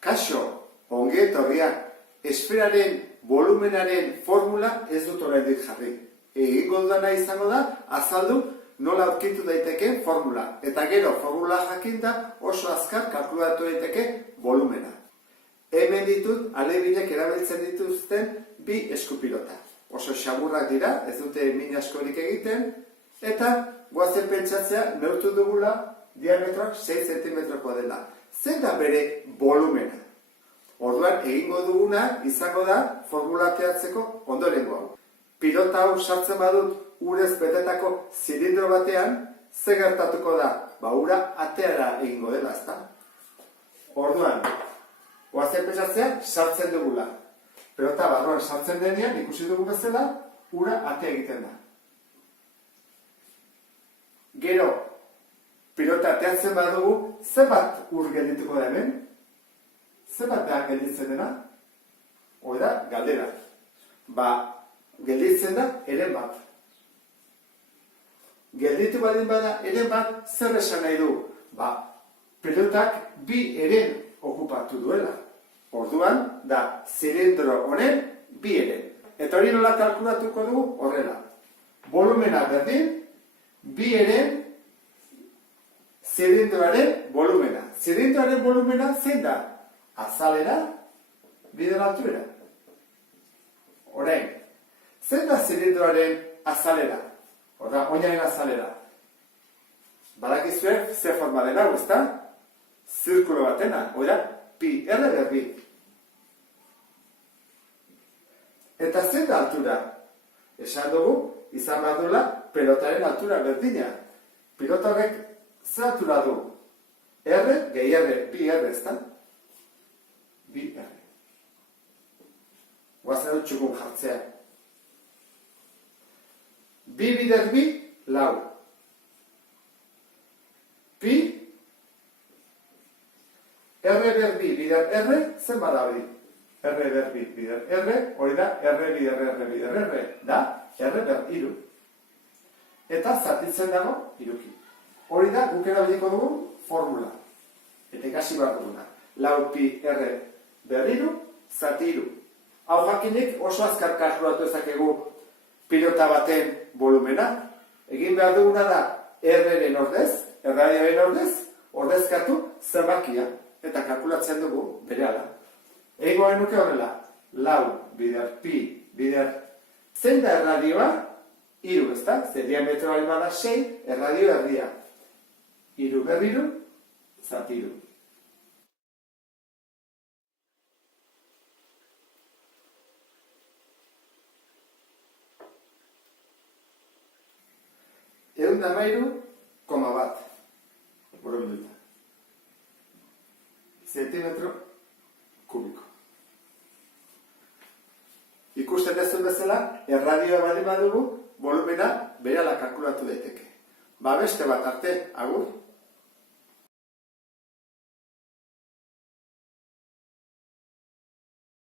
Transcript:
Kaixo, ongi etorriak, esferaren volumenaren formula ez dut oraindik jarri. Egingo dudana izango da, azaldu nola aurkitu daiteke formula. Eta gero, formula jakinda oso azkar kalkulatu daiteke volumena. Hemen ditut, alebinek erabiltzen dituzten bi eskupilota. Oso xamurrak dira, ez dute min askorik egiten, eta goazen pentsatzea neurtu dugula diametroak 6 cm dela. Zein da bere volumena? Orduan, egingo duguna izango da formula teatzeko ondorengo hau. Pilota hau sartzen badut urez betetako zilindro batean, ze gertatuko da? Ura ateara egingo dela, ezta? Orduan, goazen pentsatzea sartzen dugula. Pilota barruan sartzen denean, ikusi dugu bezala, ura atea egiten da. Gero, pilota ateatzen badugu, zenbat ur geldituko da hemen? Zenbat da gelditzen dena? Hoi da, galdera. Gelditzen da, eren bat. Gelditu badin bada, eren bat, zer esan nahi du? Pilotak bi eren okupatu duela. Orduan, da, zilindro honen bi eren. Eta hori nola kalkulatuko dugu horrela. Volumena berdin, bi eren zilindroaren volumena. Zilindroaren volumena zein da? Azalera, bider altuera. Orain, zein da zilindroaren azalera? Oinaren azalera. Badakizue ze forma dena, ezta? Zirkulo batena, oida, pi, R berbi. Eta zein da altura? Esan dugu, izan behar duela, pelotaren altura berdina. Pilota horrek ze altura du? R, gehi R, bi R, ezta? Bi R. Guazen dut txukun jartzea. Bi bider bi, lau. Pi, R berbi bider R, zen bada hori? R berbi bider R, hori da, R bider R bider R, da, R ber iru. Eta zatitzen dago, iruki. Hori da, guk erabiliko dugu formula. Eta ikasi behar duguna. Lau pi R berriru, zati iru. Hau jakinik oso azkar kalkulatu ezakegu pilota baten volumena. Egin behar duguna da R-ren ordez, erradioaren ordez, ordezkatu zenbakia. Eta kalkulatzen dugu berehala. Egingo genuke horrela. Lau bider pi bider. Zein da erradioa? Iru, ezta? Ze diametroa bada 6, erradio erdia. Iru berriru, zati iru. Ehun eta hamairu koma bat. Borobilduta. Zentimetro kubiko. Ikusten dezun bezala, erradioa baldin badugu, volumena berehala kalkulatu daiteke. Beste bat arte, agur.